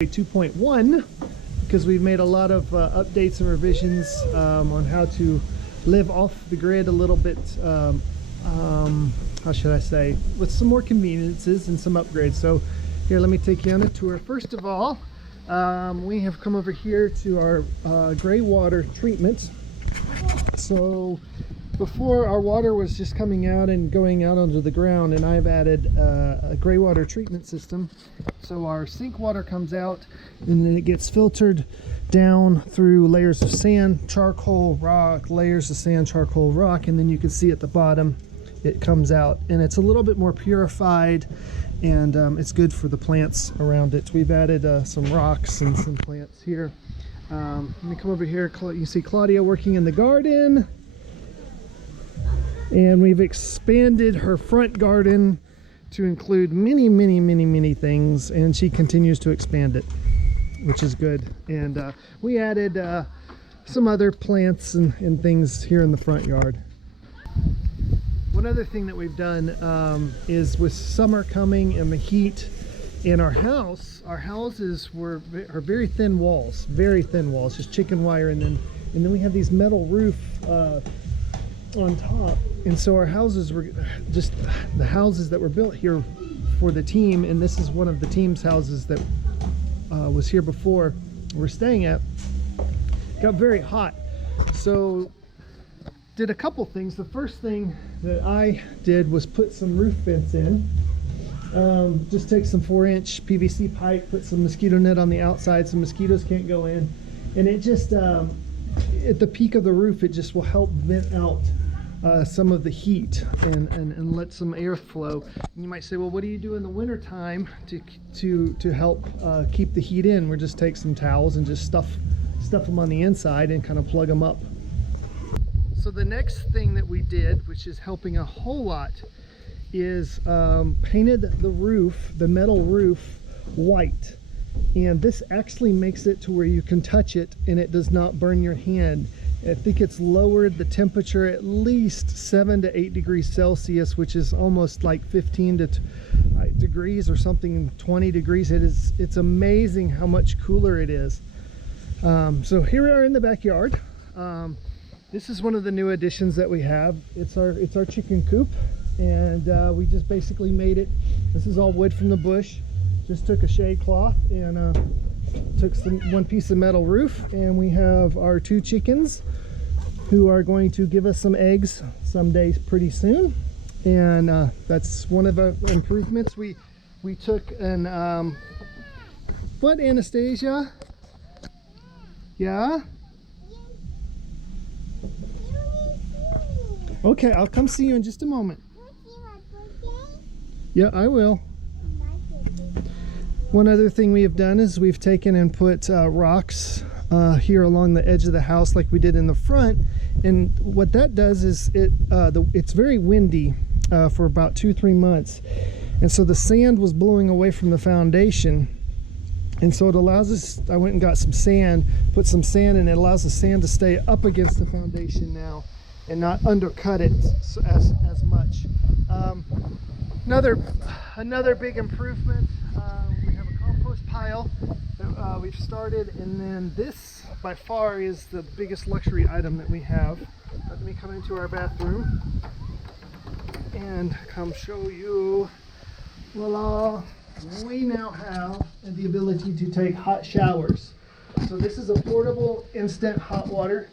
2.1 because we've made a lot of updates and revisions on how to live off the grid a little bit, how should I say, with some more conveniences and some upgrades. So here, let me take you on a tour. First of all, we have come over here to our gray water treatment. So before, our water was just coming out and going out onto the ground, and I've added a gray water treatment system. So our sink water comes out and then it gets filtered down through layers of sand, charcoal, rock, layers of sand, charcoal, rock, and then you can see at the bottom it comes out, and it's a little bit more purified, and it's good for the plants around it. We've added some rocks and some plants here. Let me come over here. You see Claudia working in the garden. And we've expanded her front garden to include many things, and she continues to expand it, which is good. And we added some other plants and things here in the front yard. One other thing that we've done is, with summer coming and the heat in our houses are very thin walls, just chicken wire, and then we have these metal roof on top. And so our houses were just the houses that were built here for the team, and this is one of the team's houses that was here before we're staying at. Got very hot, so did a couple things. The first thing that I did was put some roof vents in. Just take some 4-inch PVC pipe, put some mosquito net on the outside so mosquitoes can't go in, and it just at the peak of the roof, it just will help vent out some of the heat and let some air flow. And you might say, well, what do you do in the winter time to help keep the heat in? We just take some towels and just stuff them on the inside and kind of plug them up. So the next thing that we did, which is helping a whole lot, is painted the roof, the metal roof, white. And this actually makes it to where you can touch it and it does not burn your hand. I think it's lowered the temperature at least 7 to 8 degrees Celsius, which is almost like 15 degrees or something, 20 degrees. It's amazing how much cooler it is. So here we are in the backyard. This is one of the new additions that we have. It's our chicken coop, and we just basically made it. This is all wood from the bush. Just took a shade cloth and took one piece of metal roof, and we have our 2 chickens who are going to give us some eggs someday pretty soon. And that's one of the improvements. We took an what, Anastasia? Yeah? Okay, I'll come see you in just a moment. Yeah, I will. One other thing we have done is we've taken and put rocks here along the edge of the house like we did in the front, and what that does is it's very windy for about 2-3 months, and so the sand was blowing away from the foundation, and so it allows us, I went and got some sand, put some sand, and it allows the sand to stay up against the foundation now and not undercut it as much. Another big improvement, we have a compost pile that we've started, and then this by far is the biggest luxury item that we have. Let me come into our bathroom and come show you. Voila! We now have the ability to take hot showers. So this is a portable instant hot water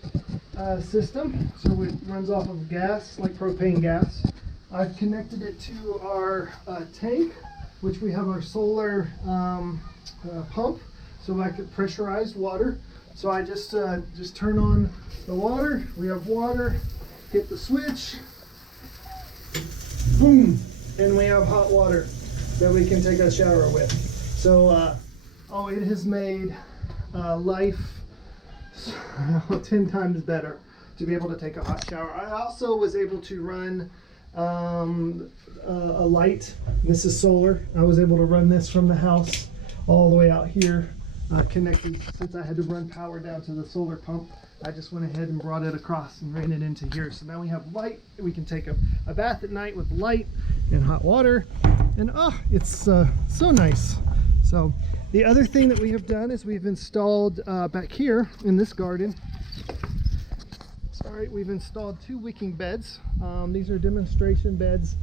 system. So it runs off of gas, like propane gas. I've connected it to our tank, which we have our solar pump, so I could pressurize water. So I just turn on the water. We have water. Hit the switch. Boom, and we have hot water that we can take a shower with. So it has made life 10 times better to be able to take a hot shower. I also was able to run a light. This is solar. I was able to run this from the house all the way out here, connected. Since I had to run power down to the solar pump, I just went ahead and brought it across and ran it into here. So now we have light. We can take a bath at night with light and hot water, and it's so nice. So the other thing that we have done is we've installed back here in this garden, we've installed 2 wicking beds. These are demonstration beds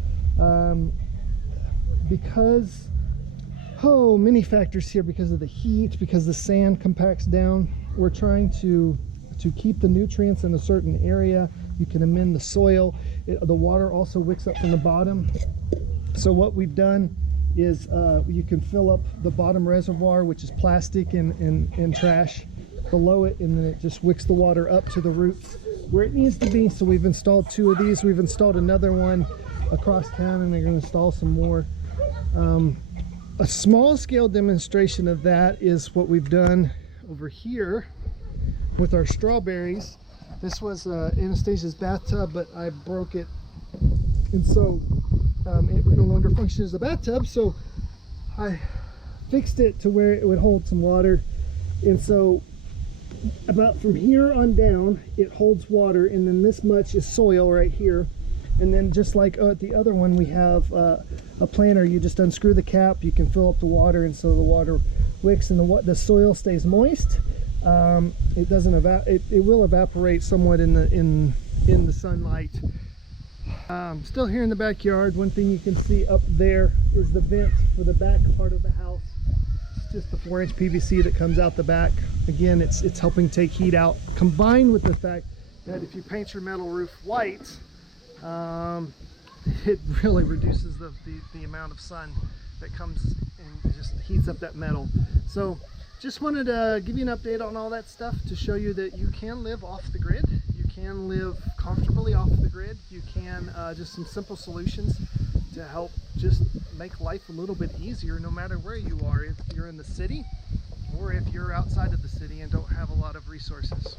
because many factors here, because of the heat, because the sand compacts down. We're trying to keep the nutrients in a certain area. You can amend the soil. The water also wicks up from the bottom. So what we've done is you can fill up the bottom reservoir, which is plastic and trash, below it, and then it just wicks the water up to the roots where it needs to be. So we've installed 2 of these. We've installed another one across town, and they're going to install some more. A small scale demonstration of that is what we've done over here with our strawberries. This was Anastasia's bathtub, but I broke it, and so it no longer functions as a bathtub. So I fixed it to where it would hold some water, and so about from here on down it holds water, and then this much is soil right here. And then just like the other one, we have a planter. You just unscrew the cap, you can fill up the water, and so the water wicks and the soil stays moist. It doesn't it will evaporate somewhat in the sunlight. Still here in the backyard. One thing you can see up there is the vent for the back part of the house. It's just the 4-inch PVC that comes out the back. Again, it's helping take heat out, combined with the fact that if you paint your metal roof white, it really reduces the amount of sun that comes and just heats up that metal. So just wanted to give you an update on all that stuff to show you that you can live off the grid. You can live comfortably off the grid. You can just some simple solutions to help just make life a little bit easier, no matter where you are, if you're in the city or if you're outside of the city and don't have a lot of resources.